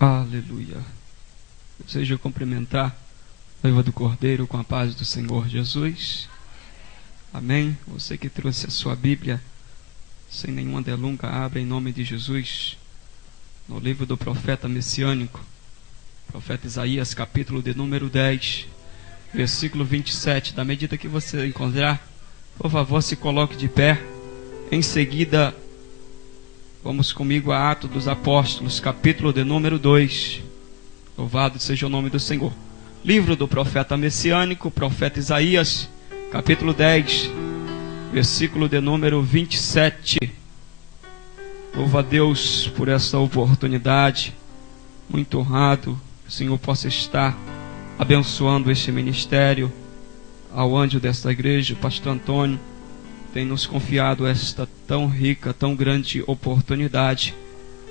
Aleluia. Desejo cumprimentar a noiva do Cordeiro com a paz do Senhor Jesus. Amém. Você que trouxe a sua Bíblia, sem nenhuma delonga, abra em nome de Jesus no livro do profeta messiânico, profeta Isaías, capítulo de número 10, versículo 27. Da medida que você encontrar, por favor, se coloque de pé. Em seguida, vamos comigo a Atos dos Apóstolos, capítulo de número 2. Louvado seja o nome do Senhor. Livro do profeta messiânico, profeta Isaías, capítulo 10, versículo de número 27. Louva a Deus por essa oportunidade. Muito honrado que o Senhor possa estar abençoando este ministério. Ao anjo desta igreja, o pastor Antônio, tem nos confiado esta tão rica, tão grande oportunidade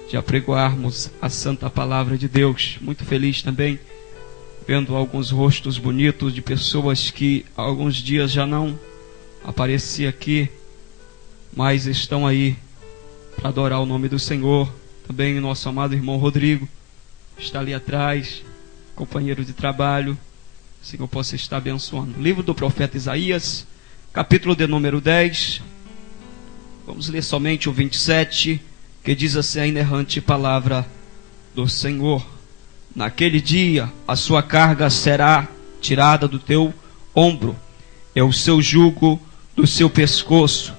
de apregoarmos a santa palavra de Deus. Muito feliz também vendo alguns rostos bonitos de pessoas que há alguns dias já não apareciam aqui, mas estão aí para adorar o nome do Senhor. Também o nosso amado irmão Rodrigo está ali atrás, companheiro de trabalho. O Senhor possa estar abençoando. Livro do profeta Isaías, capítulo de número 10. Vamos ler somente o 27, que diz assim: a inerrante palavra do Senhor. Naquele dia a sua carga será tirada do teu ombro, e o seu jugo do seu pescoço.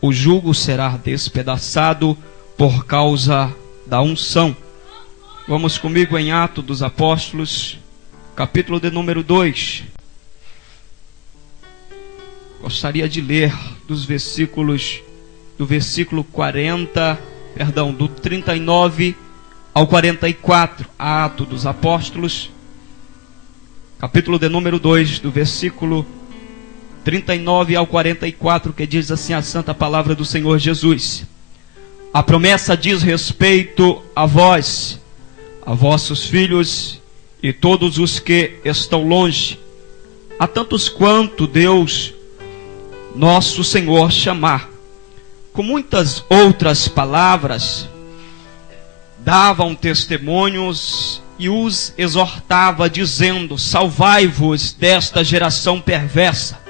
O jugo será despedaçado por causa da unção. Vamos comigo em Atos dos Apóstolos, capítulo de número 2. Gostaria de ler dos versículos, do versículo 39 ao 44, Atos dos Apóstolos, capítulo de número 2, do versículo 39 ao 44, que diz assim a santa palavra do Senhor Jesus: a promessa diz respeito a vós, a vossos filhos e todos os que estão longe, a tantos quanto Deus nosso Senhor chamar. Com muitas outras palavras davam testemunhos e os exortava, dizendo: salvai-vos desta geração perversa.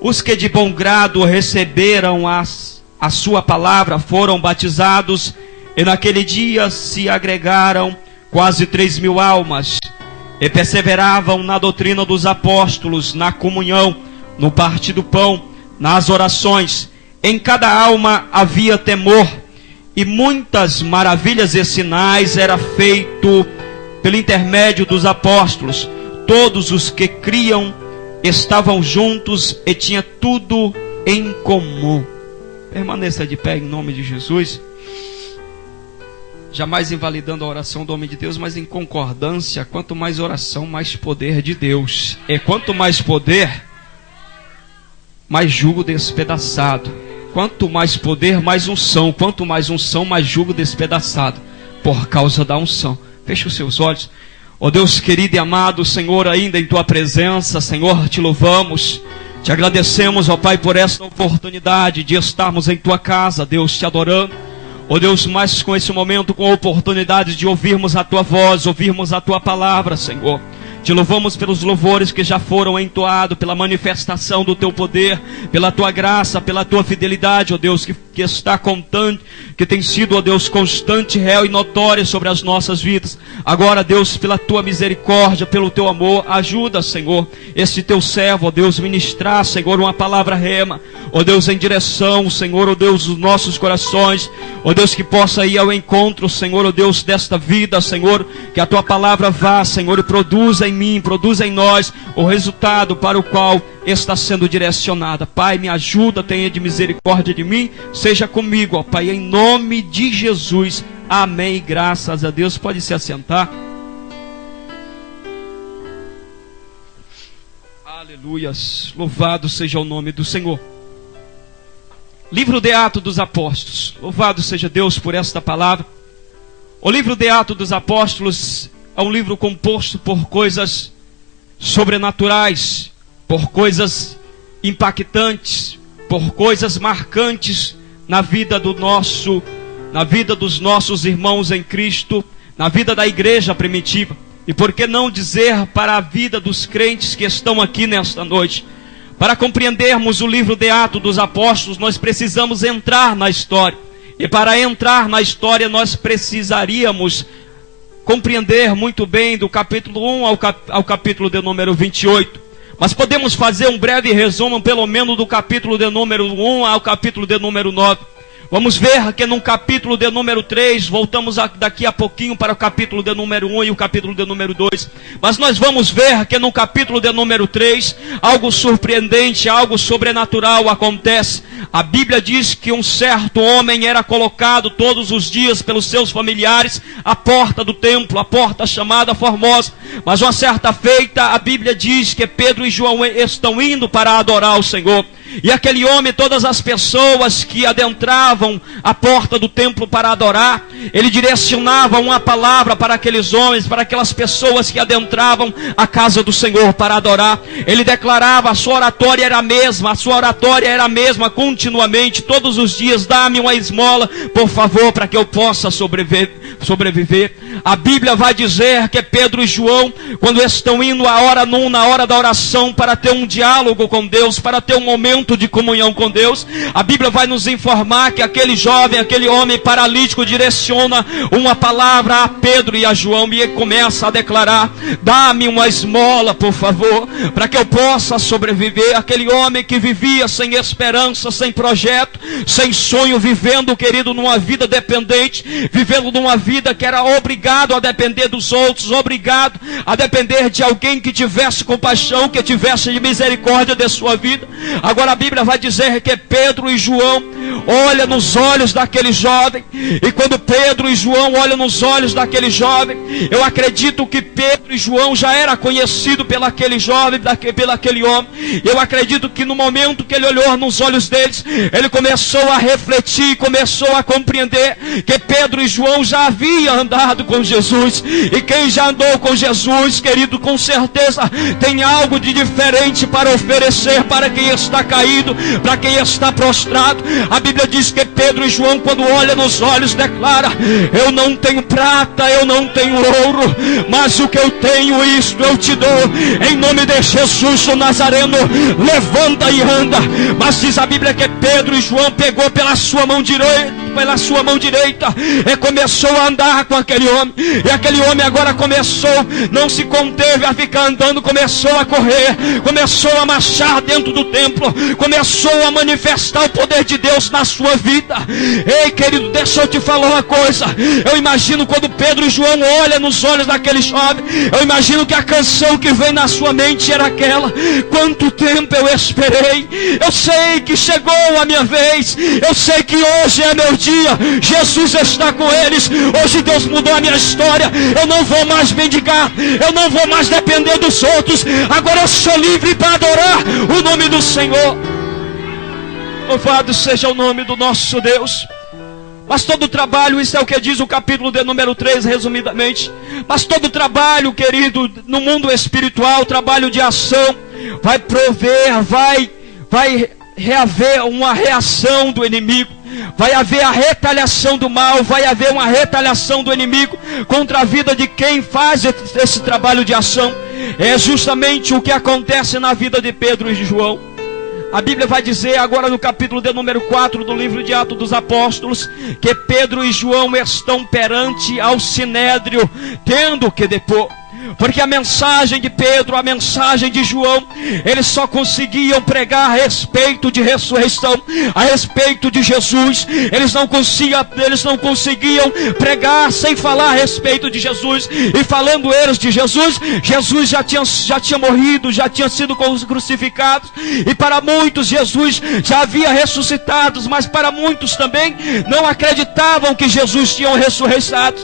Os que de bom grado receberam a sua palavra foram batizados, e naquele dia se agregaram quase 3.000 almas, e perseveravam na doutrina dos apóstolos, na comunhão, no partir do pão, nas orações. Em cada alma havia temor, e muitas maravilhas e sinais era feito pelo intermédio dos apóstolos. Todos os que criam estavam juntos e tinha tudo em comum. Permaneça de pé em nome de Jesus, jamais invalidando a oração do homem de Deus, mas em concordância. Quanto mais oração, mais poder de Deus. E quanto mais poder, mais jugo despedaçado. Quanto mais poder, mais unção. Quanto mais unção, mais jugo despedaçado, por causa da unção. Feche os seus olhos. Ó Deus querido e amado, Senhor, ainda em Tua presença, Senhor, te louvamos, te agradecemos, ó Pai, por esta oportunidade de estarmos em Tua casa, Deus, te adorando. Ó Deus, mais com esse momento, com a oportunidade de ouvirmos a Tua voz, ouvirmos a Tua palavra, Senhor. Te louvamos pelos louvores que já foram entoados, pela manifestação do Teu poder, pela Tua graça, pela Tua fidelidade, ó Deus, que está contante, que tem sido, ó Deus, constante, real e notória sobre as nossas vidas. Agora, Deus, pela Tua misericórdia, pelo Teu amor, ajuda, Senhor, este Teu servo, ó Deus, ministrar, Senhor, uma palavra rema, ó Deus, em direção, Senhor, ó Deus, dos nossos corações, ó Deus, que possa ir ao encontro, Senhor, ó Deus, desta vida, Senhor, que a Tua palavra vá, Senhor, e produza em mim, produza em nós o resultado para o qual está sendo direcionada. Pai, me ajuda, tenha de misericórdia de mim, seja comigo, ó Pai, em nome de Jesus, amém, graças a Deus. Pode se assentar. Aleluias, louvado seja o nome do Senhor. Livro de Atos dos Apóstolos, louvado seja Deus por esta palavra. O livro de Atos dos Apóstolos é um livro composto por coisas sobrenaturais, por coisas impactantes, por coisas marcantes na vida dos nossos irmãos em Cristo, na vida da igreja primitiva. E por que não dizer para a vida dos crentes que estão aqui nesta noite? Para compreendermos o livro de Atos dos Apóstolos, nós precisamos entrar na história. E para entrar na história, nós precisaríamos compreender muito bem do capítulo 1 ao capítulo de número 28. Mas podemos fazer um breve resumo, pelo menos do capítulo de número 1 ao capítulo de número 9. Vamos ver que no capítulo de número 3, voltamos daqui a pouquinho para o capítulo de número 1 e o capítulo de número 2. Mas nós vamos ver que no capítulo de número 3, algo surpreendente, algo sobrenatural acontece. A Bíblia diz que um certo homem era colocado todos os dias pelos seus familiares à porta do templo, a porta chamada Formosa. Mas uma certa feita, a Bíblia diz que Pedro e João estão indo para adorar o Senhor. E aquele homem, todas as pessoas que adentravam a porta do templo para adorar, ele direcionava uma palavra para aqueles homens, para aquelas pessoas que adentravam a casa do Senhor para adorar. Ele declarava, a sua oratória era a mesma continuamente, todos os dias: dá-me uma esmola, por favor, para que eu possa sobreviver. A Bíblia vai dizer que Pedro e João, quando estão indo na hora da oração, para ter um diálogo com Deus, para ter um momento de comunhão com Deus, a Bíblia vai nos informar que aquele jovem, aquele homem paralítico direciona uma palavra a Pedro e a João e começa a declarar: dá-me uma esmola, por favor, para que eu possa sobreviver. Aquele homem que vivia sem esperança, sem projeto, sem sonho, vivendo, querido, numa vida dependente, vivendo numa vida que era obrigado a depender dos outros, obrigado a depender de alguém que tivesse compaixão, que tivesse misericórdia de sua vida. Agora a Bíblia vai dizer que Pedro e João olham nos olhos daquele jovem, e quando Pedro e João olham nos olhos daquele jovem, eu acredito que Pedro e João já era conhecido pelaquele jovem, pelaquele homem. Eu acredito que no momento que ele olhou nos olhos deles, ele começou a refletir, começou a compreender que Pedro e João já haviam andado com Jesus, e quem já andou com Jesus, querido, com certeza tem algo de diferente para oferecer para quem está caído, para quem está prostrado. A Bíblia diz que Pedro e João, quando olham nos olhos, declara: eu não tenho prata, eu não tenho ouro, mas o que eu tenho, isto eu te dou. Em nome de Jesus o Nazareno, levanta e anda. Mas diz a Bíblia que Pedro e João pegou pela sua mão direita e começou a andar com aquele homem. E aquele homem agora não se conteve a ficar andando, começou a correr, começou a marchar dentro do templo, começou a manifestar o poder de Deus na sua vida. Ei, querido, deixa eu te falar uma coisa. Eu imagino quando Pedro e João olham nos olhos daquele jovem, eu imagino que a canção que vem na sua mente era aquela: quanto tempo eu esperei, eu sei que chegou a minha vez, eu sei que hoje é meu dia, Jesus está com eles, hoje Deus mudou a minha história, eu não vou mais mendigar, eu não vou mais depender dos outros, agora eu sou livre para adorar o nome do Senhor. Louvado seja o nome do nosso Deus. Mas todo trabalho, isso é o que diz o capítulo de número 3, resumidamente. Mas todo trabalho, querido, no mundo espiritual, trabalho de ação, vai prover, vai haver uma reação do inimigo. Vai haver a retaliação do mal, vai haver uma retaliação do inimigo contra a vida de quem faz esse trabalho de ação. É justamente o que acontece na vida de Pedro e de João. A Bíblia vai dizer agora no capítulo de número 4 do livro de Atos dos Apóstolos, que Pedro e João estão perante ao Sinédrio, tendo que depor. Porque a mensagem de Pedro, a mensagem de João, eles só conseguiam pregar a respeito de ressurreição, a respeito de Jesus. Eles não conseguiam pregar sem falar a respeito de Jesus. E falando eles de Jesus, Jesus já tinha morrido, já tinha sido crucificado. E para muitos Jesus já havia ressuscitado, mas para muitos também não acreditavam que Jesus tinha ressuscitado,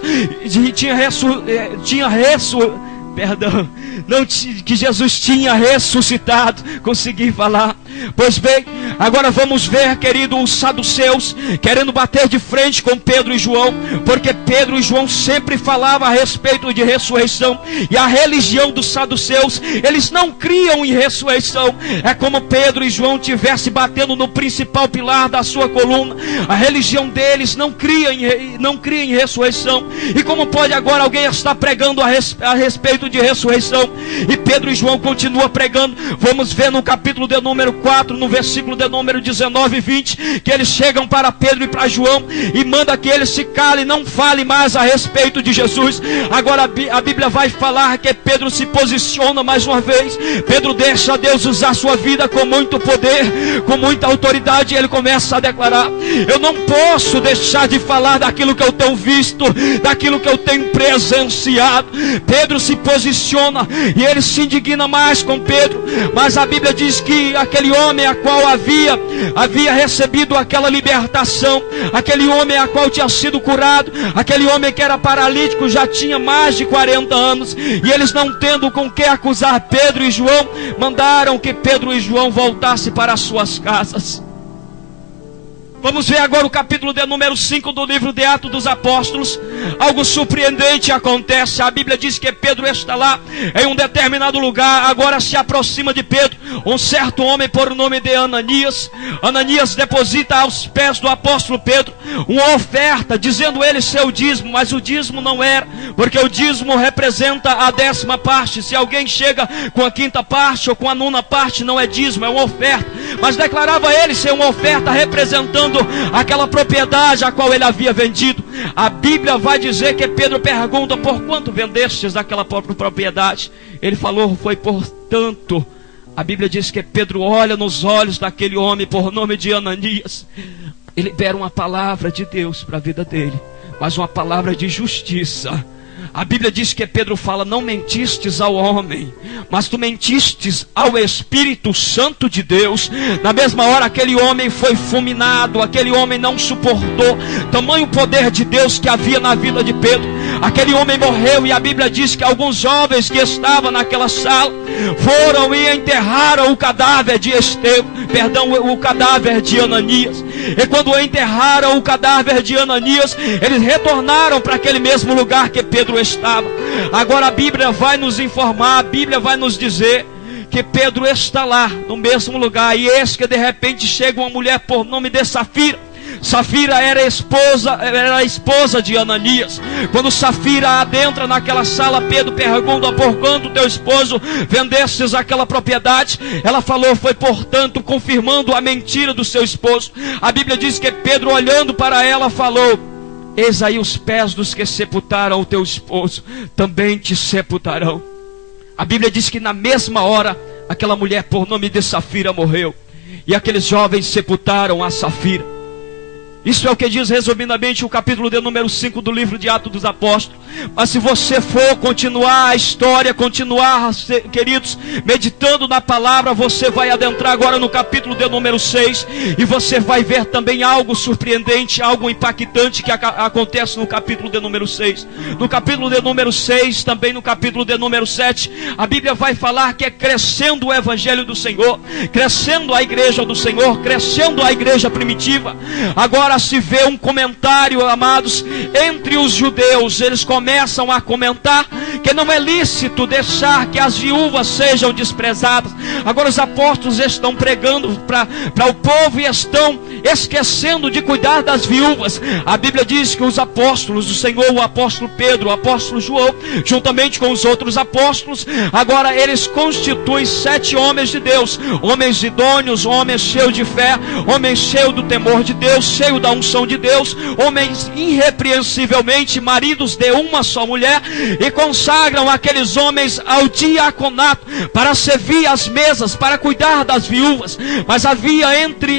que Jesus tinha ressuscitado. Consegui falar. Pois bem, agora vamos ver, querido, os saduceus querendo bater de frente com Pedro e João, porque Pedro e João sempre falavam a respeito de ressurreição, e a religião dos saduceus, eles não criam em ressurreição. É como Pedro e João estivessem batendo no principal pilar da sua coluna. A religião deles não cria em ressurreição. E como pode agora alguém estar pregando a respeito de ressurreição? E Pedro e João continuam pregando. Vamos ver no capítulo de número 4, no versículo de número 19 e 20, que eles chegam para Pedro e para João e manda que eles se calem, não falem mais a respeito de Jesus. Agora a Bíblia vai falar que Pedro se posiciona mais uma vez. Pedro deixa Deus usar sua vida com muito poder, com muita autoridade, e ele começa a declarar: eu não posso deixar de falar daquilo que eu tenho visto, daquilo que eu tenho presenciado. Pedro se posiciona e ele se indigna mais com Pedro, mas a Bíblia diz que aquele homem a qual havia recebido aquela libertação, aquele homem a qual tinha sido curado, aquele homem que era paralítico já tinha mais de 40 anos, e eles, não tendo com que acusar Pedro e João, mandaram que Pedro e João voltassem para as suas casas. Vamos ver agora o capítulo de número 5 do livro de Atos dos Apóstolos. Algo surpreendente acontece. A Bíblia diz que Pedro está lá em um determinado lugar. Agora se aproxima de Pedro um certo homem por nome de Ananias. Ananias deposita aos pés do apóstolo Pedro uma oferta, dizendo ele seu dízimo, mas o dízimo não era, porque o dízimo representa a 10ª parte. Se alguém chega com a 5ª parte ou com a 9ª parte, não é dízimo, é uma oferta. Mas declarava ele ser uma oferta representando aquela propriedade a qual ele havia vendido. A Bíblia vai dizer que Pedro pergunta: por quanto vendestes aquela própria propriedade? Ele falou: foi por tanto. A Bíblia diz que Pedro olha nos olhos daquele homem por nome de Ananias. Ele libera uma palavra de Deus para a vida dele, mas uma palavra de justiça. A Bíblia diz que Pedro fala: não mentistes ao homem, mas tu mentistes ao Espírito Santo de Deus. Na mesma hora aquele homem foi fulminado, aquele homem não suportou tamanho poder de Deus que havia na vida de Pedro. Aquele homem morreu, e a Bíblia diz que alguns jovens que estavam naquela sala foram e enterraram o cadáver de o cadáver de Ananias. E quando enterraram o cadáver de Ananias, eles retornaram para aquele mesmo lugar que Pedro estava. Agora a Bíblia vai nos informar, a Bíblia vai nos dizer que Pedro está lá no mesmo lugar, e eis que de repente chega uma mulher por nome de Safira. Safira era a esposa de Ananias. Quando Safira adentra naquela sala, Pedro pergunta: por quanto teu esposo vendestes aquela propriedade? Ela falou: foi portanto, confirmando a mentira do seu esposo. A Bíblia diz que Pedro, olhando para ela, falou: eis aí os pés dos que sepultaram o teu esposo, também te sepultarão. A Bíblia diz que na mesma hora aquela mulher por nome de Safira morreu, e aqueles jovens sepultaram a Safira. Isso é o que diz resumidamente o capítulo de número 5 do livro de Atos dos Apóstolos. Mas se você for continuar a história, queridos, meditando na palavra, você vai adentrar agora no capítulo de número 6, e você vai ver também algo surpreendente, algo impactante que acontece no capítulo de número 6. No capítulo de número 6, também no capítulo de número 7, a Bíblia vai falar que é crescendo o evangelho do Senhor, crescendo a igreja do Senhor, crescendo a igreja primitiva. Agora se vê um comentário, amados, entre os judeus. Eles começam a comentar que não é lícito deixar que as viúvas sejam desprezadas. Agora os apóstolos estão pregando para o povo e estão esquecendo de cuidar das viúvas. A Bíblia diz que os apóstolos do Senhor, o apóstolo Pedro, o apóstolo João, juntamente com os outros apóstolos, agora eles constituem 7 homens de Deus, homens idôneos, homens cheios de fé, homens cheios do temor de Deus, cheios da unção de Deus, homens irrepreensivelmente maridos de uma só mulher, e consagram aqueles homens ao diaconato para servir as mesas, para cuidar das viúvas. Mas havia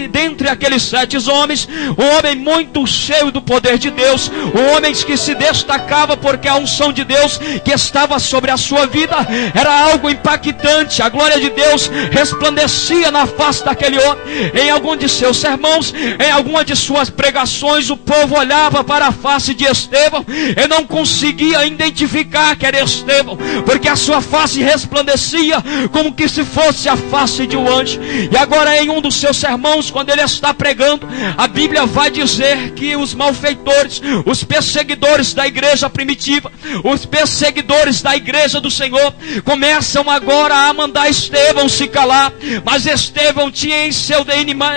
dentre aqueles 7 homens um homem muito cheio do poder de Deus, um homem que se destacava porque a unção de Deus que estava sobre a sua vida era algo impactante. A glória de Deus resplandecia na face daquele homem. Em algum de seus sermões, em alguma de suas das pregações, o povo olhava para a face de Estevão e não conseguia identificar que era Estevão, porque a sua face resplandecia como que se fosse a face de um anjo. E agora, em um dos seus sermões, quando ele está pregando, a Bíblia vai dizer que os malfeitores, os perseguidores da igreja primitiva, os perseguidores da igreja do Senhor, começam agora a mandar Estevão se calar. Mas Estevão tinha em seu DNA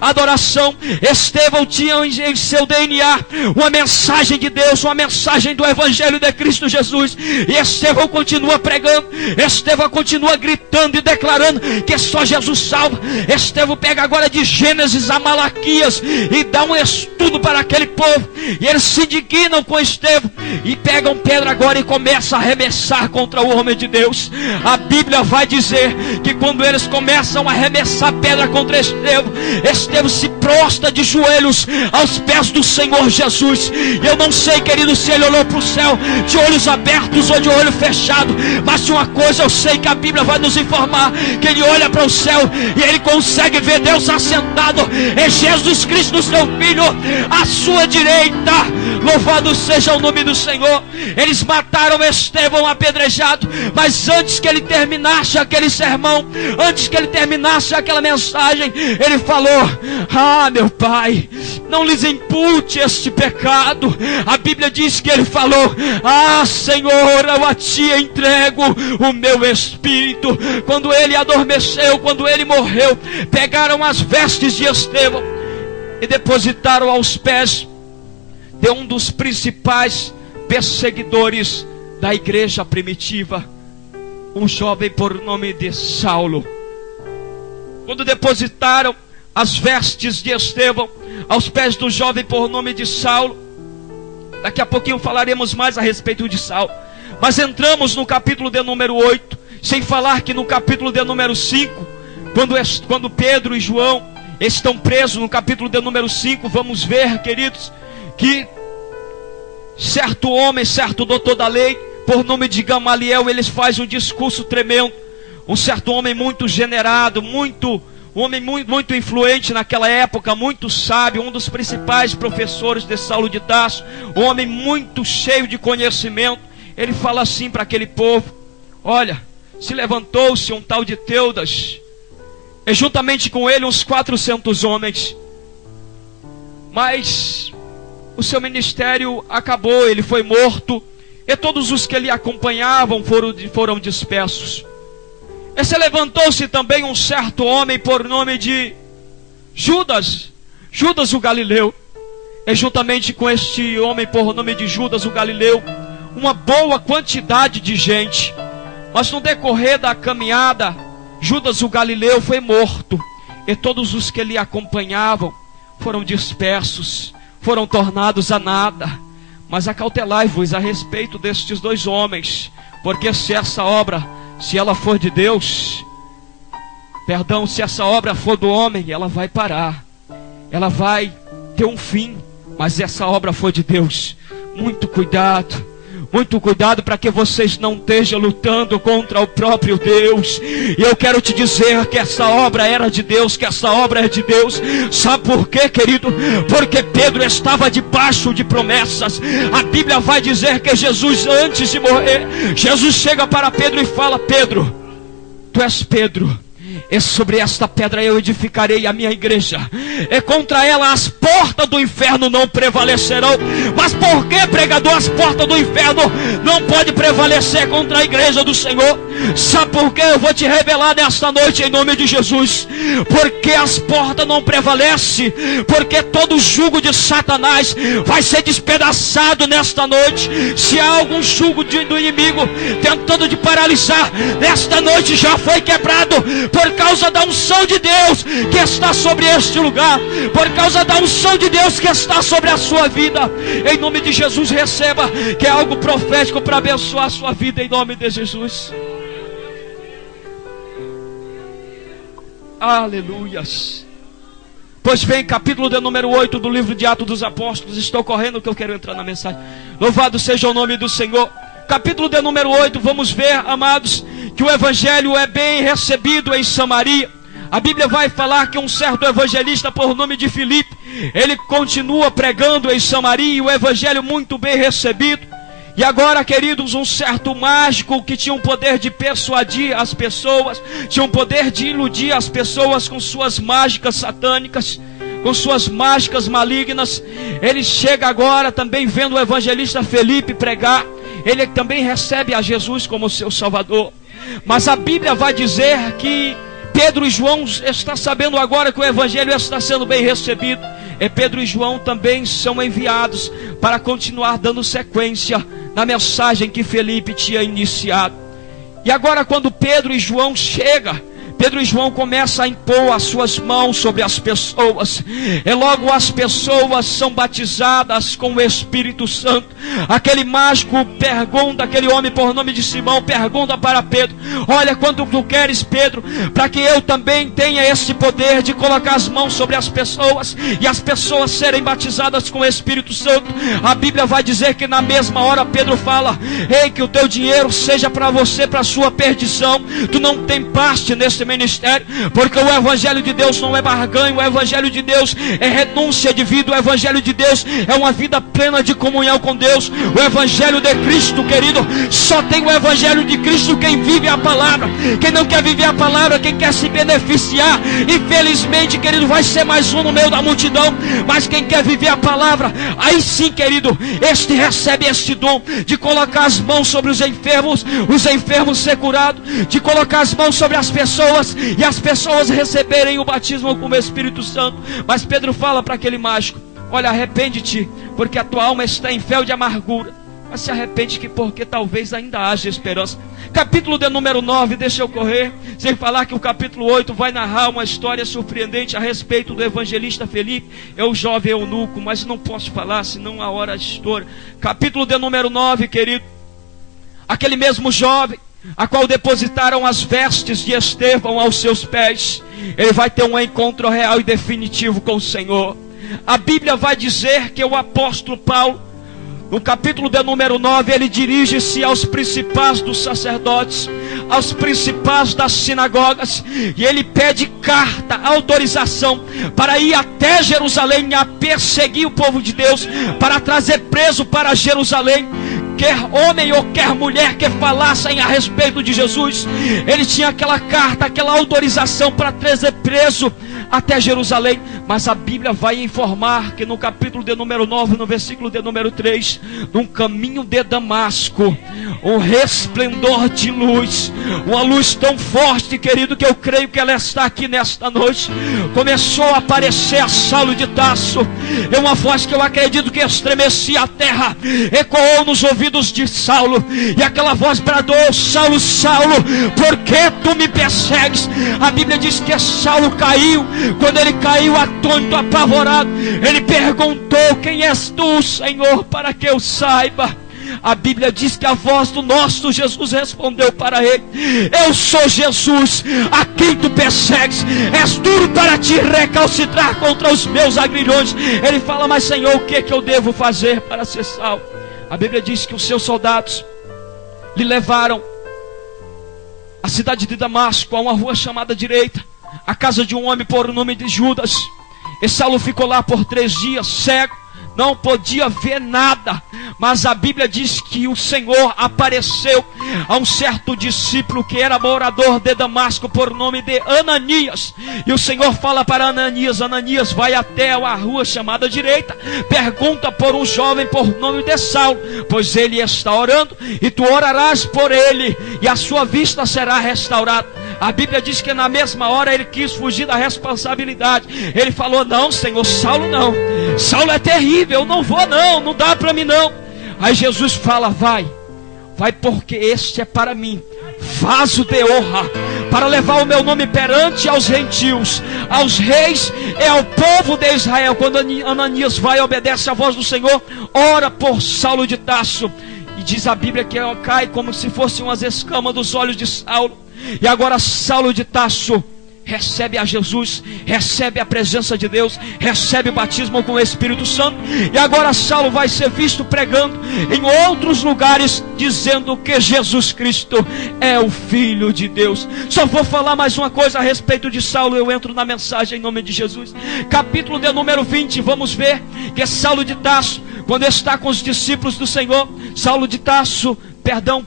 adoração. Estevão tinha em seu DNA uma mensagem de Deus, uma mensagem do Evangelho de Cristo Jesus. E Estevão continua pregando, Estevão continua gritando e declarando que só Jesus salva. Estevão pega agora de Gênesis a Malaquias e dá um estudo para aquele povo, e eles se indignam com Estevão e pegam pedra agora e começam a arremessar contra o homem de Deus. A Bíblia vai dizer que quando eles começam a arremessar pedra contra Estevão, Estevão se prostra de joelhos aos pés do Senhor Jesus. E eu não sei, querido, se ele olhou para o céu de olhos abertos ou de olho fechado, mas de uma coisa eu sei, que a Bíblia vai nos informar que ele olha para o céu e ele consegue ver Deus assentado em Jesus Cristo, seu Filho, à sua direita. Louvado seja o nome do Senhor. Eles mataram Estevão apedrejado, mas antes que ele terminasse aquele sermão, antes que ele terminasse aquela mensagem, ele falou: ah, meu Pai, não lhes impute este pecado. A Bíblia diz que ele falou: ah, Senhor, eu a ti entrego o meu espírito. Quando ele adormeceu, quando ele morreu, pegaram as vestes de Estevão e depositaram aos pés de um dos principais perseguidores da igreja primitiva, um jovem por nome de Saulo. Quando depositaram as vestes de Estevão aos pés do jovem por nome de Saulo, daqui a pouquinho falaremos mais a respeito de Saulo, mas entramos no capítulo de número 8, sem falar que no capítulo de número 5, quando Pedro e João estão presos, no capítulo de número 5, vamos ver, queridos, que certo homem, certo doutor da lei, por nome de Gamaliel, eles fazem um discurso tremendo. Um certo homem muito generado, um homem muito influente naquela época, muito sábio, um dos principais professores de Saulo de Tarso, um homem muito cheio de conhecimento. Ele fala assim para aquele povo: olha, se levantou-se um tal de Teudas, e juntamente com ele uns 400 homens, mas o seu ministério acabou, ele foi morto, e todos os que lhe acompanhavam foram dispersos. E se levantou-se também um certo homem por nome de Judas o Galileu, e juntamente com este homem por nome de Judas o Galileu, uma boa quantidade de gente. Mas no decorrer da caminhada, Judas o Galileu foi morto, e todos os que lhe acompanhavam foram dispersos, foram tornados a nada. Mas acautelai-vos a respeito destes dois homens, porque se essa obra, se ela for de Deus, se essa obra for do homem, ela vai parar, ela vai ter um fim. Mas se essa obra for de Deus, muito cuidado para que vocês não estejam lutando contra o próprio Deus. E eu quero te dizer que essa obra era de Deus, que essa obra é de Deus. Sabe por quê, querido? Porque Pedro estava debaixo de promessas. A Bíblia vai dizer que Jesus, antes de morrer, Jesus chega para Pedro e fala: Pedro, tu és Pedro, e sobre esta pedra eu edificarei a minha igreja, e contra ela as portas do inferno não prevalecerão. Mas por que, pregador, as portas do inferno não podem prevalecer contra a igreja do Senhor? Sabe por que? Eu vou te revelar nesta noite em nome de Jesus. Porque as portas não prevalecem, porque todo jugo de Satanás vai ser despedaçado nesta noite. Se há algum jugo do inimigo tentando te paralisar, nesta noite já foi quebrado, por causa da unção de Deus que está sobre este lugar, por causa da unção de Deus que está sobre a sua vida. Em nome de Jesus, receba, que é algo profético para abençoar a sua vida, em nome de Jesus. Aleluias. Pois bem, capítulo de número 8 do livro de Atos dos Apóstolos. Estou correndo que eu quero entrar na mensagem. Louvado seja o nome do Senhor. Capítulo de número 8, vamos ver, amados, que o Evangelho é bem recebido em Samaria. A Bíblia vai falar que um certo evangelista por nome de Filipe, ele continua pregando em Samaria, e o evangelho muito bem recebido. E agora, queridos, um certo mágico que tinha o poder de persuadir as pessoas, tinha o poder de iludir as pessoas com suas mágicas satânicas, com suas mágicas malignas. Ele chega agora também vendo o evangelista Filipe pregar. Ele também recebe a Jesus como seu Salvador. Mas a Bíblia vai dizer que Pedro e João estão sabendo agora que o evangelho está sendo bem recebido. E Pedro e João também são enviados para continuar dando sequência na mensagem que Filipe tinha iniciado. E agora, quando Pedro e João chegam, Pedro e João começam a impor as suas mãos sobre as pessoas, e logo as pessoas são batizadas com o Espírito Santo. Aquele mágico pergunta, aquele homem por nome de Simão pergunta para Pedro: olha, quanto tu queres, Pedro, para que eu também tenha esse poder de colocar as mãos sobre as pessoas e as pessoas serem batizadas com o Espírito Santo? A Bíblia vai dizer que na mesma hora Pedro fala: ei, que o teu dinheiro seja para você, para a sua perdição. Tu não tem parte nesse ministério, porque o evangelho de Deus não é barganha. O evangelho de Deus é renúncia de vida. O evangelho de Deus é uma vida plena de comunhão com Deus. O evangelho de Cristo, querido, só tem o evangelho de Cristo quem vive a palavra. Quem não quer viver a palavra, quem quer se beneficiar, infelizmente, querido, vai ser mais um no meio da multidão. Mas quem quer viver a palavra, aí sim, querido, este recebe este dom de colocar as mãos sobre os enfermos ser curados, de colocar as mãos sobre as pessoas e as pessoas receberem o batismo com o Espírito Santo. Mas Pedro fala para aquele mágico: olha, arrepende-te, porque a tua alma está em fel de amargura. Mas se arrepende, que porque talvez ainda haja esperança. Capítulo de número 9, deixa eu correr, sem falar que o capítulo 8 vai narrar uma história surpreendente a respeito do evangelista Filipe. É o jovem eunuco, mas não posso falar, senão a hora estoura. Capítulo de número 9, querido. Aquele mesmo jovem, a qual depositaram as vestes de Estevão aos seus pés, ele vai ter um encontro real e definitivo com o Senhor. A Bíblia vai dizer que o apóstolo Paulo, no capítulo de número 9, ele dirige-se aos principais dos sacerdotes, aos principais das sinagogas, e ele pede carta, autorização para ir até Jerusalém a perseguir o povo de Deus, para trazer preso para Jerusalém quer homem ou quer mulher que falassem a respeito de Jesus. Ele tinha aquela carta, aquela autorização para trazer preso até Jerusalém. Mas a Bíblia vai informar que no capítulo de número 9, no versículo de número 3, num caminho de Damasco, um resplendor de luz, uma luz tão forte, querido, que eu creio que ela está aqui nesta noite, começou a aparecer a Saulo de Tarso. É uma voz que eu acredito que estremecia a terra, ecoou nos ouvidos de Saulo, e aquela voz bradou: Saulo, Saulo, por que tu me persegues? A Bíblia diz que Saulo caiu. Quando ele caiu atônito, apavorado, ele perguntou: quem és tu, Senhor, para que eu saiba? A Bíblia diz que a voz do nosso Jesus respondeu para ele: eu sou Jesus, a quem tu persegues. És duro para te recalcitrar contra os meus agrilhões. Ele fala: mas Senhor, o que é que eu devo fazer para ser salvo? A Bíblia diz que os seus soldados lhe levaram à cidade de Damasco, a uma rua chamada Direita, a casa de um homem por nome de Judas. E Saulo ficou lá por 3 dias, cego, não podia ver nada. Mas a Bíblia diz que o Senhor apareceu a um certo discípulo que era morador de Damasco por nome de Ananias. E o Senhor fala para Ananias: Ananias, vai até a rua chamada Direita, pergunta por um jovem por nome de Saulo, pois ele está orando, e tu orarás por ele, e a sua vista será restaurada. A Bíblia diz que na mesma hora ele quis fugir da responsabilidade. Ele falou: não, Senhor, Saulo não, Saulo é terrível, eu não vou não, não dá para mim não. Aí Jesus fala: vai, porque este é para mim vaso de honra, para levar o meu nome perante aos gentios, aos reis e ao povo de Israel. Quando Ananias vai e obedece à voz do Senhor, ora por Saulo de Tarso, e diz a Bíblia que cai como se fossem umas escamas dos olhos de Saulo. E agora Saulo de Tarso, recebe a Jesus, recebe a presença de Deus, recebe o batismo com o Espírito Santo. E agora Saulo vai ser visto pregando em outros lugares, dizendo que Jesus Cristo é o Filho de Deus. Só vou falar mais uma coisa a respeito de Saulo, eu entro na mensagem em nome de Jesus. Capítulo de número 20, vamos ver que Saulo de Tarso, quando está com os discípulos do Senhor,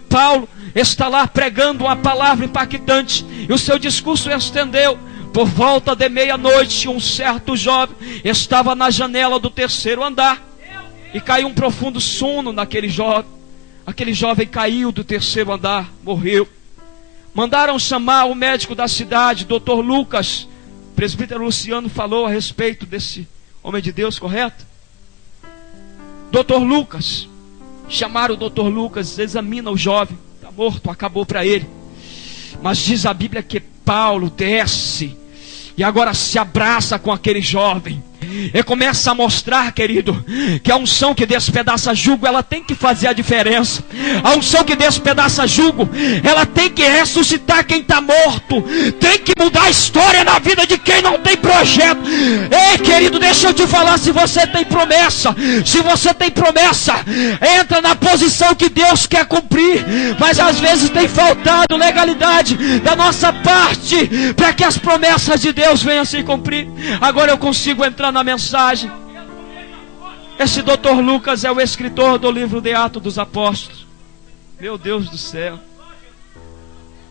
Paulo está lá pregando uma palavra impactante, e o seu discurso estendeu. Por volta de meia-noite, um certo jovem estava na janela do terceiro andar, e caiu um profundo sono naquele jovem. Aquele jovem caiu do terceiro andar, morreu. Mandaram chamar o médico da cidade, Dr. Lucas. O presbítero Luciano falou a respeito desse homem de Deus, correto? Dr. Lucas. Chamaram o Dr. Lucas, examina o jovem, está morto, acabou para ele. Mas diz a Bíblia que Paulo desce e agora se abraça com aquele jovem e começa a mostrar, querido, que a unção que despedaça jugo, ela tem que fazer a diferença. A unção que despedaça jugo, ela tem que ressuscitar quem está morto, tem que mudar a história na vida de quem não tem projeto. Ei, querido, deixa eu te falar, se você tem promessa, entra na posição que Deus quer cumprir. Mas às vezes tem faltado legalidade da nossa parte para que as promessas de Deus venham a se cumprir. Agora eu consigo entrar na mensagem. Esse Dr. Lucas é o escritor do livro de Atos dos Apóstolos. Meu Deus do céu,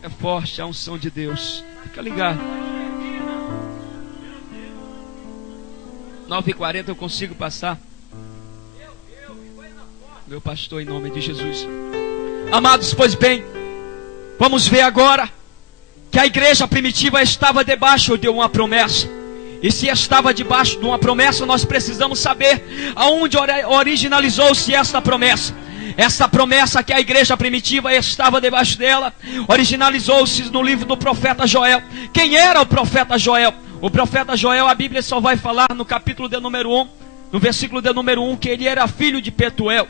é forte a unção de Deus. Fica ligado. 9h40 eu consigo passar. Meu pastor, em nome de Jesus. Amados, pois bem, vamos ver agora que a igreja primitiva estava debaixo de uma promessa. E se estava debaixo de uma promessa, nós precisamos saber aonde originalizou-se esta promessa. Essa promessa que a igreja primitiva estava debaixo dela, originalizou-se no livro do profeta Joel. Quem era o profeta Joel? O profeta Joel, a Bíblia só vai falar no capítulo de número 1, no versículo de número 1, que ele era filho de Petuel.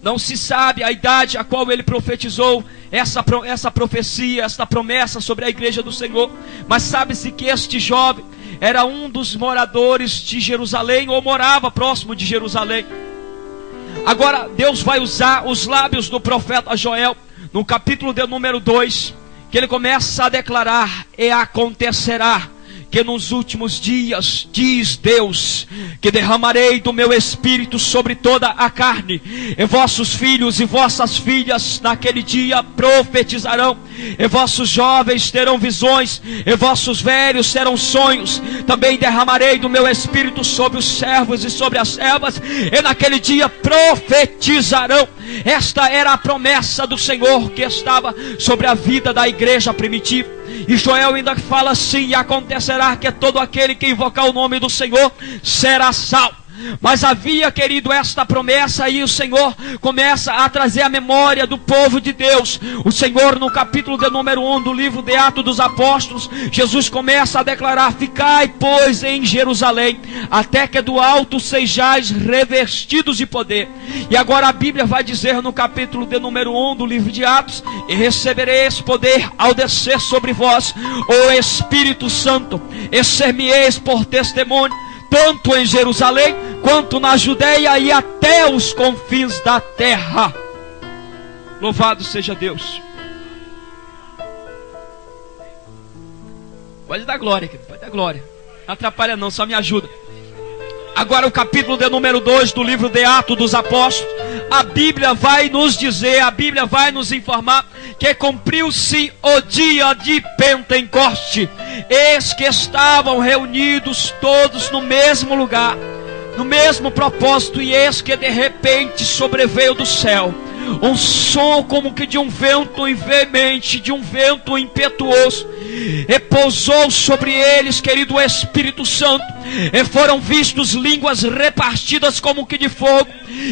Não se sabe a idade a qual ele profetizou essa profecia, esta promessa sobre a igreja do Senhor. Mas sabe-se que este jovem era um dos moradores de Jerusalém, ou morava próximo de Jerusalém. Agora Deus vai usar os lábios do profeta Joel, no capítulo de número 2, que ele começa a declarar: e acontecerá que nos últimos dias, diz Deus, que derramarei do meu espírito sobre toda a carne, e vossos filhos e vossas filhas naquele dia profetizarão, e vossos jovens terão visões, e vossos velhos terão sonhos. Também derramarei do meu espírito sobre os servos e sobre as servas, e naquele dia profetizarão. Esta era a promessa do Senhor que estava sobre a vida da igreja primitiva. E Joel ainda fala assim: e acontecerá que todo aquele que invocar o nome do Senhor será salvo. Mas havia, querido, esta promessa, e o Senhor começa a trazer a memória do povo de Deus. O Senhor, no capítulo de número 1 do livro de Atos dos Apóstolos, Jesus começa a declarar: ficai, pois, em Jerusalém, até que do alto sejais revestidos de poder. E agora a Bíblia vai dizer no capítulo de número 1 do livro de Atos: e recebereis poder ao descer sobre vós o Espírito Santo, e ser-me-eis por testemunho, tanto em Jerusalém, quanto na Judeia e até os confins da terra. Louvado seja Deus. Pode dar glória, querido, pode dar glória. Não atrapalha não, só me ajuda. Agora o capítulo de número 2 do livro de Atos dos Apóstolos, a Bíblia vai nos dizer, a Bíblia vai nos informar que cumpriu-se o dia de Pentecoste. Eis que estavam reunidos todos no mesmo lugar, no mesmo propósito, e eis que de repente sobreveio do céu um som como que de um vento veemente, de um vento impetuoso, e pousou sobre eles, querido, o Espírito Santo, e foram vistos línguas repartidas como que de fogo,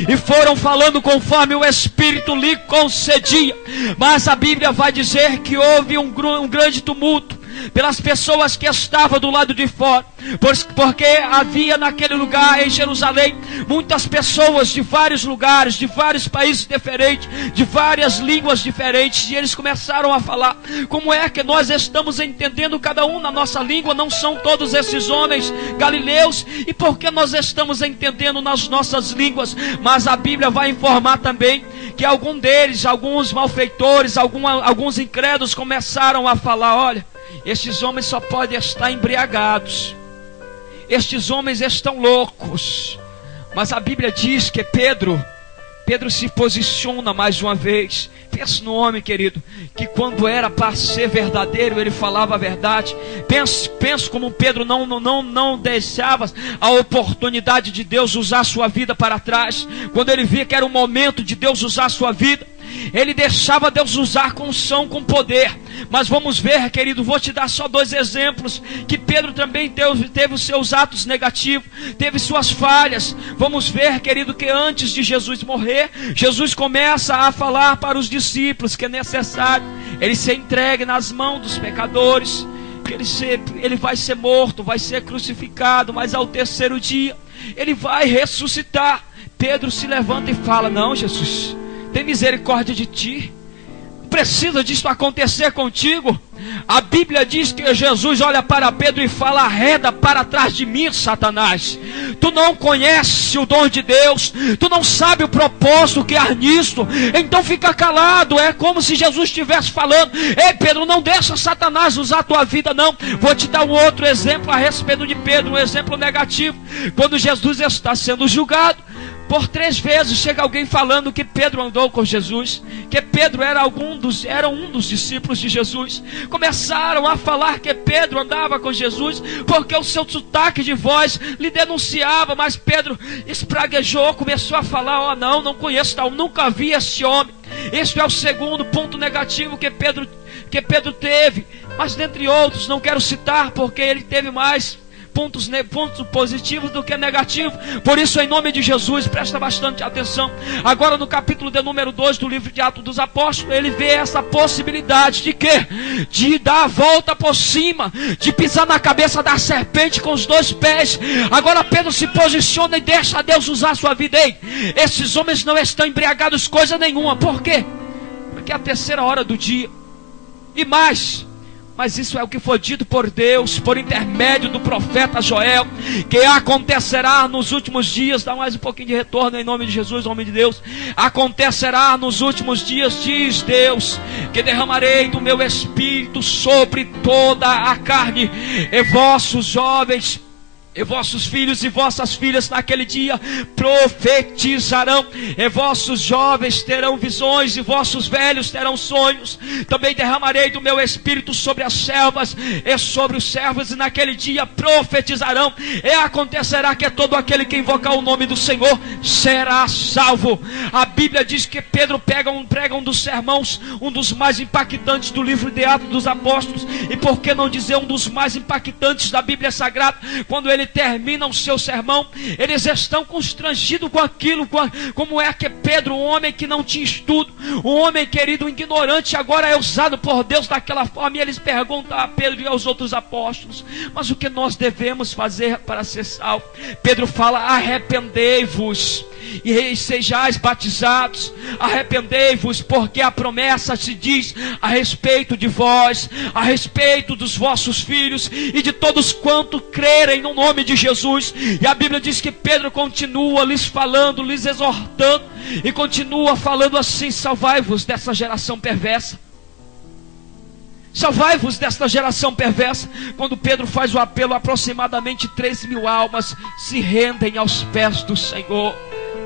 e foram falando conforme o Espírito lhe concedia. Mas a Bíblia vai dizer que houve um grande tumulto. pelas pessoas que estavam do lado de fora, porque havia naquele lugar em Jerusalém muitas pessoas de vários lugares, de vários países diferentes, de várias línguas diferentes, e eles começaram a falar: como é que nós estamos entendendo cada um na nossa língua? Não são todos esses homens galileus? E por que nós estamos entendendo nas nossas línguas? Mas a Bíblia vai informar também que algum deles, alguns malfeitores, alguns incrédulos começaram a falar: olha, estes homens só podem estar embriagados, estes homens estão loucos. Mas a Bíblia diz que Pedro se posiciona mais uma vez. Pense no homem, querido, que quando era para ser verdadeiro, ele falava a verdade. Pense como Pedro não deixava a oportunidade de Deus usar a sua vida para trás. Quando ele via que era o momento de Deus usar a sua vida, ele deixava Deus usar com unção, com poder. Mas vamos ver, querido, vou te dar só 2 exemplos, que Pedro também teve os seus atos negativos, teve suas falhas. Vamos ver, querido, que antes de Jesus morrer, Jesus começa a falar para os discípulos que é necessário ele ser entregue nas mãos dos pecadores, que ele vai ser morto, vai ser crucificado, mas ao 3º dia ele vai ressuscitar. Pedro se levanta e fala: não, Jesus, tem misericórdia de ti, precisa disso acontecer contigo. A Bíblia diz que Jesus olha para Pedro e fala: arreda para trás de mim, Satanás. Tu não conheces o dom de Deus, tu não sabe o propósito que há nisto, então fica calado. É como se Jesus estivesse falando: ei Pedro, não deixa Satanás usar a tua vida não. Vou te dar um outro exemplo a respeito de Pedro, um exemplo negativo. Quando Jesus está sendo julgado, por 3 vezes chega alguém falando que Pedro andou com Jesus, que Pedro era um dos discípulos de Jesus. Começaram a falar que Pedro andava com Jesus, porque o seu sotaque de voz lhe denunciava. Mas Pedro espraguejou, começou a falar: não conheço tal, nunca vi esse homem. Este é o segundo ponto negativo que Pedro teve. Mas dentre outros, não quero citar, porque ele teve mais pontos positivos do que negativos. Por isso, em nome de Jesus, presta bastante atenção. Agora no capítulo de número 2 do livro de Atos dos Apóstolos, ele vê essa possibilidade de quê? De dar a volta por cima, de pisar na cabeça da serpente com os 2 pés. Agora Pedro se posiciona e deixa Deus usar a sua vida. Ei, esses homens não estão embriagados coisa nenhuma. Por quê? Porque é a 3ª hora do dia. E mais, mas isso é o que foi dito por Deus, por intermédio do profeta Joel, que acontecerá nos últimos dias. Dá mais um pouquinho de retorno em nome de Jesus, em nome de Deus. Acontecerá nos últimos dias, diz Deus, que derramarei do meu espírito sobre toda a carne, e vossos jovens, e vossos filhos e vossas filhas naquele dia profetizarão, e vossos jovens terão visões, e vossos velhos terão sonhos. Também derramarei do meu espírito sobre as servas e sobre os servos, e naquele dia profetizarão. E acontecerá que todo aquele que invocar o nome do Senhor será salvo. A Bíblia diz que Pedro prega um dos sermões, um dos mais impactantes do livro de Atos dos Apóstolos, e por que não dizer um dos mais impactantes da Bíblia Sagrada. Quando ele termina o seu sermão, eles estão constrangidos com aquilo, como é que Pedro, um homem que não tinha estudo, um homem, querido, ignorante, agora é usado por Deus daquela forma. E eles perguntam a Pedro e aos outros apóstolos: mas o que nós devemos fazer para ser salvos? Pedro fala: arrependei-vos e sejais batizados. Arrependei-vos, porque a promessa se diz a respeito de vós, a respeito dos vossos filhos e de todos quanto crerem no nome de Jesus. E a Bíblia diz que Pedro continua lhes falando, lhes exortando, e continua falando assim: salvai-vos dessa geração perversa. Salvai-vos desta geração perversa. Quando Pedro faz o apelo, aproximadamente 3.000 almas se rendem aos pés do Senhor.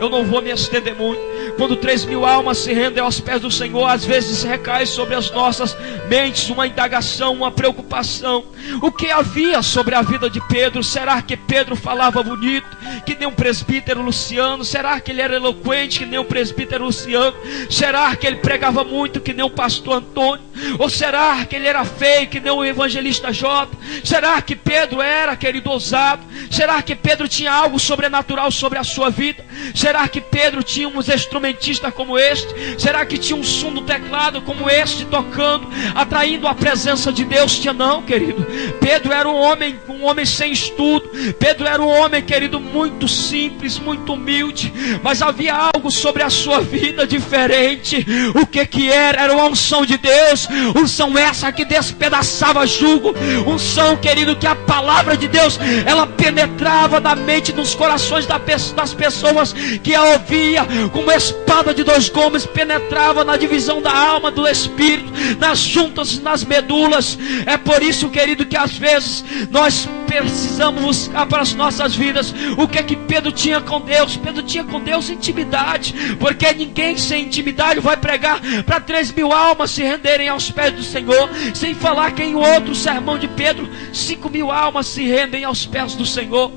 Eu não vou me estender muito. Quando 3.000 almas se rendem aos pés do Senhor, às vezes recai sobre as nossas mentes uma indagação, uma preocupação. O que havia sobre a vida de Pedro? Será que Pedro falava bonito, que nem um presbítero Luciano? Será que ele era eloquente, que nem um presbítero Luciano? Será que ele pregava muito, que nem o pastor Antônio? Ou será que ele era feio, que nem o evangelista Jota? Será que Pedro era, querido, ousado? Será que Pedro tinha algo sobrenatural sobre a sua vida? Será que Pedro tinha uns instrumentistas como este? Será que tinha um som do teclado como este tocando, atraindo a presença de Deus? Tinha não, querido. Pedro era um homem sem estudo. Pedro era um homem, querido, muito simples, muito humilde, mas havia algo sobre a sua vida diferente. O que era? Era uma unção de Deus, unção essa que despedaçava jugo, unção, querido, que a palavra de Deus, ela penetrava na mente, nos corações das pessoas que a ouvia, como espada de dois gumes, penetrava na divisão da alma, do espírito, nas juntas, nas medulas. É por isso, querido, que às vezes nós precisamos buscar para as nossas vidas o que Pedro tinha com Deus. Pedro tinha com Deus intimidade, porque ninguém sem intimidade vai pregar para 3.000 almas se renderem aos pés do Senhor. Sem falar que em outro sermão de Pedro, 5.000 almas se rendem aos pés do Senhor.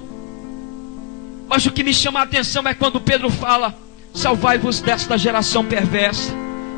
Mas o que me chama a atenção é quando Pedro fala: salvai-vos desta geração perversa.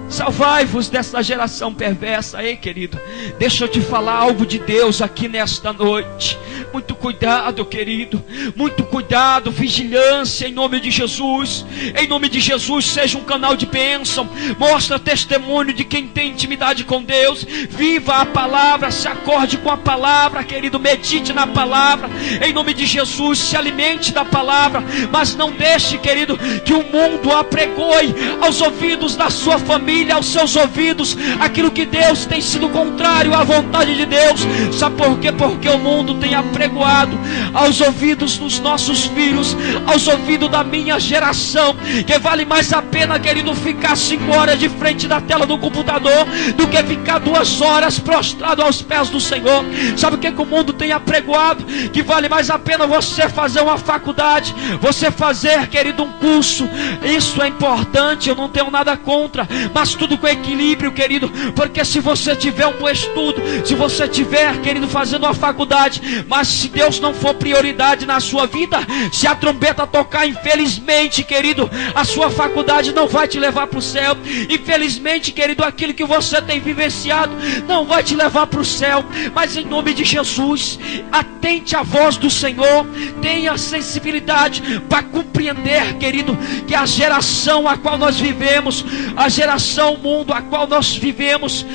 Salvai-vos desta geração perversa. Ei, querido, deixa eu te falar algo de Deus aqui nesta noite. Muito cuidado, querido, muito cuidado, vigilância em nome de Jesus. Em nome de Jesus, seja um canal de bênção. Mostra testemunho de quem tem intimidade com Deus. Viva a palavra, se acorde com a palavra, querido, medite na palavra. Em nome de Jesus, se alimente da palavra, mas não deixe, querido, que o mundo apregoe aos ouvidos da sua família, aos seus ouvidos, aquilo que Deus tem sido contrário à vontade de Deus. Sabe por quê? Porque o mundo tem apregoado aos ouvidos dos nossos filhos, aos ouvidos da minha geração, que vale mais a pena, querido, ficar 5 horas de frente da tela do computador do que ficar 2 horas prostrado aos pés do Senhor. Sabe o que o mundo tem apregoado? Que vale mais a pena você fazer uma faculdade, você fazer, querido, um curso. Isso é importante, eu não tenho nada contra, mas tudo com equilíbrio, querido, porque se você tiver um bom estudo, se você tiver, querido, fazendo uma faculdade, mas se Deus não for prioridade na sua vida, se a trombeta tocar, infelizmente, querido, a sua faculdade não vai te levar para o céu. Infelizmente, querido, aquilo que você tem vivenciado não vai te levar para o céu. Mas em nome de Jesus, atente à voz do Senhor, tenha sensibilidade para compreender, querido, que a geração a qual nós vivemos, a geração, o mundo a qual nós vivemos,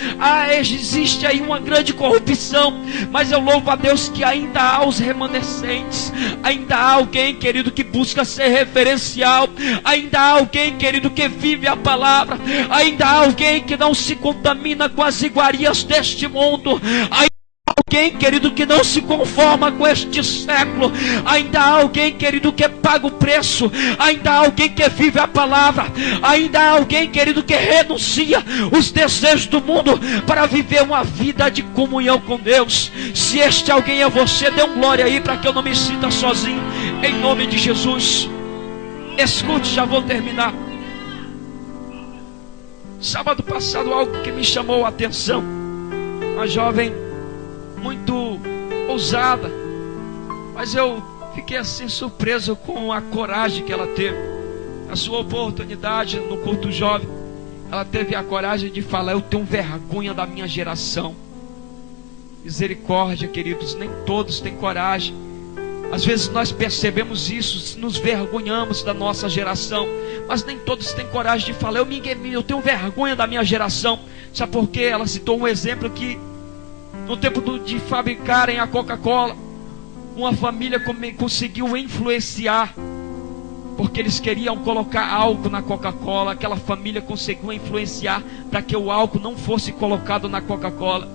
existe aí uma grande corrupção, mas eu louvo a Deus que ainda há os remanescentes, ainda há alguém, querido, que busca ser referencial, ainda há alguém, querido, que vive a palavra, ainda há alguém que não se contamina com as iguarias deste mundo, alguém, querido, que não se conforma com este século. Ainda há alguém, querido, que paga o preço. Ainda há alguém que vive a palavra. Ainda há alguém, querido, que renuncia os desejos do mundo para viver uma vida de comunhão com Deus. Se este alguém é você, dê um glória aí para que eu não me sinta sozinho, em nome de Jesus. Escute, já vou terminar. Sábado passado, algo que me chamou a atenção. Uma jovem muito ousada, mas eu fiquei assim surpreso com a coragem que ela teve. A sua oportunidade no culto jovem, ela teve a coragem de falar: eu tenho vergonha da minha geração. Misericórdia, queridos, nem todos têm coragem. Às vezes nós percebemos isso, nos vergonhamos da nossa geração, mas nem todos têm coragem de falar: eu tenho vergonha da minha geração. Sabe por quê? Ela citou um exemplo que no tempo de fabricarem a Coca-Cola, uma família conseguiu influenciar, porque eles queriam colocar álcool na Coca-Cola. Aquela família conseguiu influenciar para que o álcool não fosse colocado na Coca-Cola.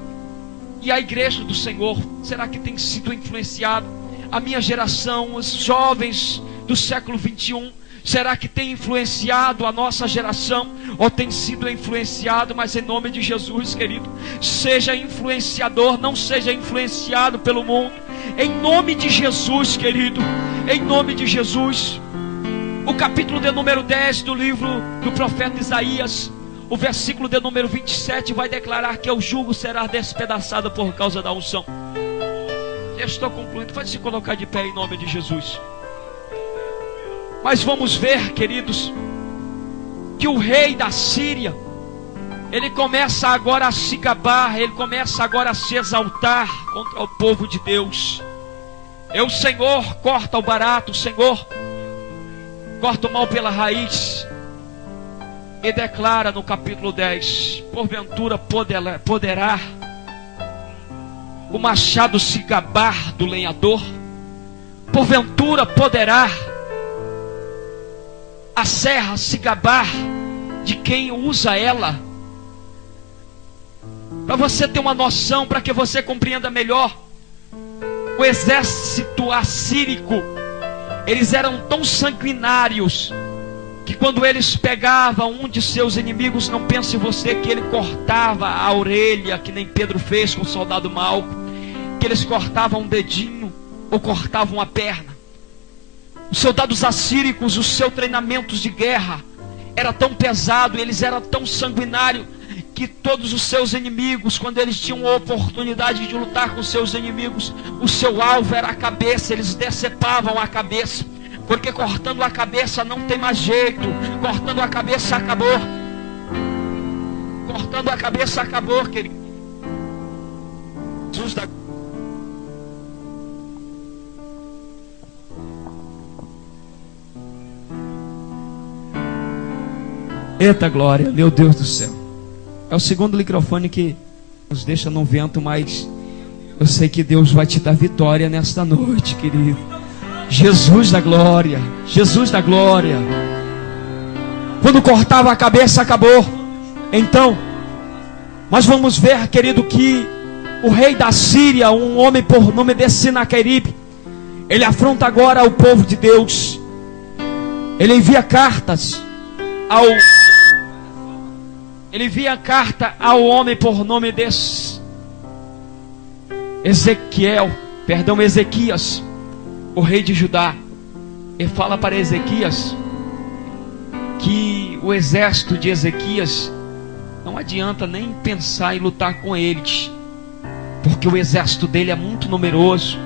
E a igreja do Senhor, será que tem sido influenciado? A minha geração, os jovens do século 21, será que tem influenciado a nossa geração? Ou tem sido influenciado? Mas em nome de Jesus, querido, seja influenciador, não seja influenciado pelo mundo. Em nome de Jesus, querido, em nome de Jesus. O capítulo de número 10 do livro do profeta Isaías, o versículo de número 27 vai declarar que o jugo será despedaçado por causa da unção. Eu estou concluindo, pode se colocar de pé em nome de Jesus. Mas vamos ver, queridos, que o rei da Síria, ele começa agora a se gabar, ele começa agora a se exaltar contra o povo de Deus. O Senhor corta o barato, o Senhor corta o mal pela raiz e declara no capítulo 10: porventura poderá o machado se gabar do lenhador? Porventura poderá a serra se gabar de quem usa ela? Para você ter uma noção, para que você compreenda melhor, o exército assírico, eles eram tão sanguinários que quando eles pegavam um de seus inimigos, não pense você que ele cortava a orelha, que nem Pedro fez com o soldado Malco, que eles cortavam um dedinho ou cortavam a perna. Os soldados assíricos, os seus treinamentos de guerra era tão pesado, eles eram tão sanguinários, que todos os seus inimigos, quando eles tinham a oportunidade de lutar com seus inimigos, o seu alvo era a cabeça, eles decepavam a cabeça, porque cortando a cabeça não tem mais jeito, cortando a cabeça acabou, cortando a cabeça acabou, querido. Jesus da... Eita glória, meu Deus do céu. É o segundo microfone que nos deixa no vento, mas eu sei que Deus vai te dar vitória nesta noite, querido. Jesus da glória, Jesus da glória. Quando cortava a cabeça, acabou. Então, nós vamos ver, querido, que o rei da Síria, um homem por nome de Sinaqueribe, ele afronta agora o povo de Deus. Ele envia cartas ao homem por nome de Ezequias, o rei de Judá. Ele fala para Ezequias que o exército de Ezequias não adianta nem pensar em lutar com eles, porque o exército dele é muito numeroso,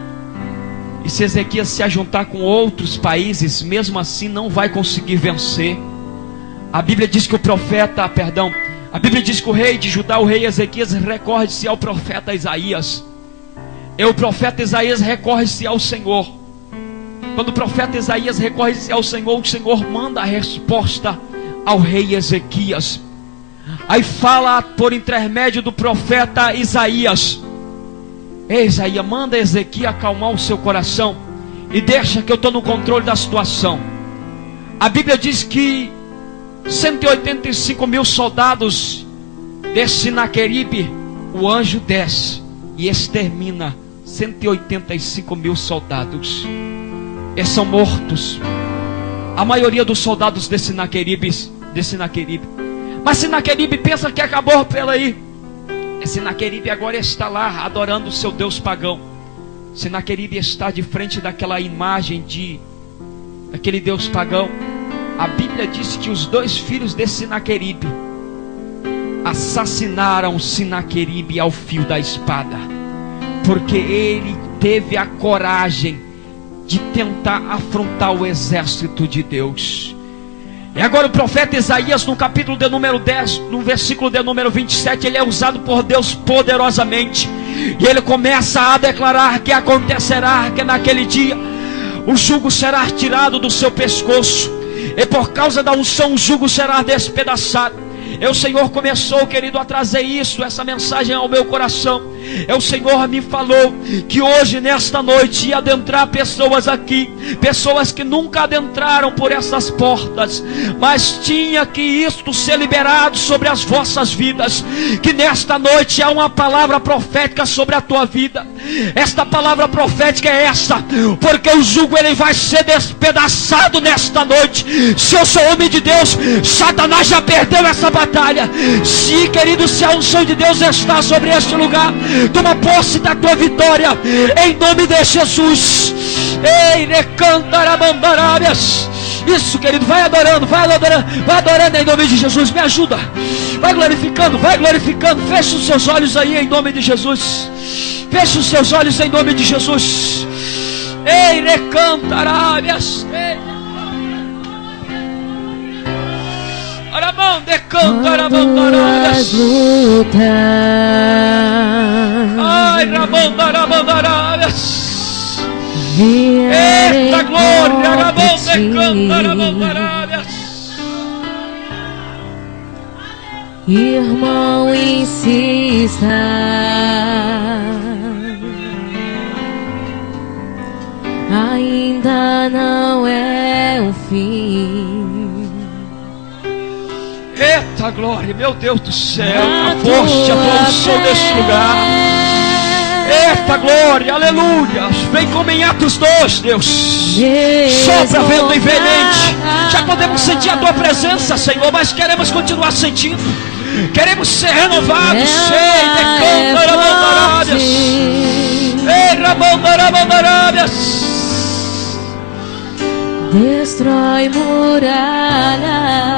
e se Ezequias se ajuntar com outros países, mesmo assim não vai conseguir vencer. A Bíblia diz que a Bíblia diz que o rei de Judá, o rei Ezequias, recorre-se ao profeta Isaías. E o profeta Isaías recorre-se ao Senhor. Quando o profeta Isaías recorre-se ao Senhor, o Senhor manda a resposta ao rei Ezequias. Aí fala por intermédio do profeta Isaías: ei, Isaías, manda Ezequias acalmar o seu coração e deixa que eu estou no controle da situação. A Bíblia diz que 185 mil soldados de Sinaqueribe, o anjo desce e extermina 185 mil soldados. Eles são mortos. A maioria dos soldados de Sinaqueribe. Mas Sinaqueribe pensa que acabou pela aí. E Sinaqueribe agora está lá adorando o seu Deus pagão. Sinaqueribe está de frente daquela imagem daquele Deus pagão. A Bíblia diz que os dois filhos de Sinaqueribe assassinaram Sinaqueribe ao fio da espada, porque ele teve a coragem de tentar afrontar o exército de Deus. E agora o profeta Isaías, no capítulo de número 10, no versículo de número 27, ele é usado por Deus poderosamente, e ele começa a declarar que acontecerá que naquele dia o jugo será tirado do seu pescoço, e por causa da unção o jugo será despedaçado. O Senhor começou, querido, a trazer essa mensagem ao meu coração. O Senhor me falou que hoje, nesta noite, ia adentrar pessoas aqui, pessoas que nunca adentraram por essas portas, mas tinha que isto ser liberado sobre as vossas vidas. Que nesta noite há uma palavra profética sobre a tua vida. Esta palavra profética é essa, porque o jugo ele vai ser despedaçado nesta noite. Se eu sou homem de Deus, Satanás já perdeu essa batalha. Se, querido, se a unção de Deus está sobre este lugar, toma posse da tua vitória, em nome de Jesus. Ei, recantarabambarábias. Isso, querido, vai adorando em nome de Jesus. Me ajuda, vai glorificando. Feche os seus olhos aí em nome de Jesus. Feche os seus olhos em nome de Jesus. Ei, recantarábias. Ai, Ramondarabandarábias. Eita glória, Ramondarabandarábias. Irmão, insista, ainda não é o fim. Eita glória, meu Deus do céu, a força, a tua unção nesse lugar. Eita glória, aleluia. Vem como em Atos 2, Deus. Sopra vento e veemente. Já podemos sentir a tua presença, Senhor, mas queremos continuar sentindo. Queremos ser renovados. Destrói muralhas.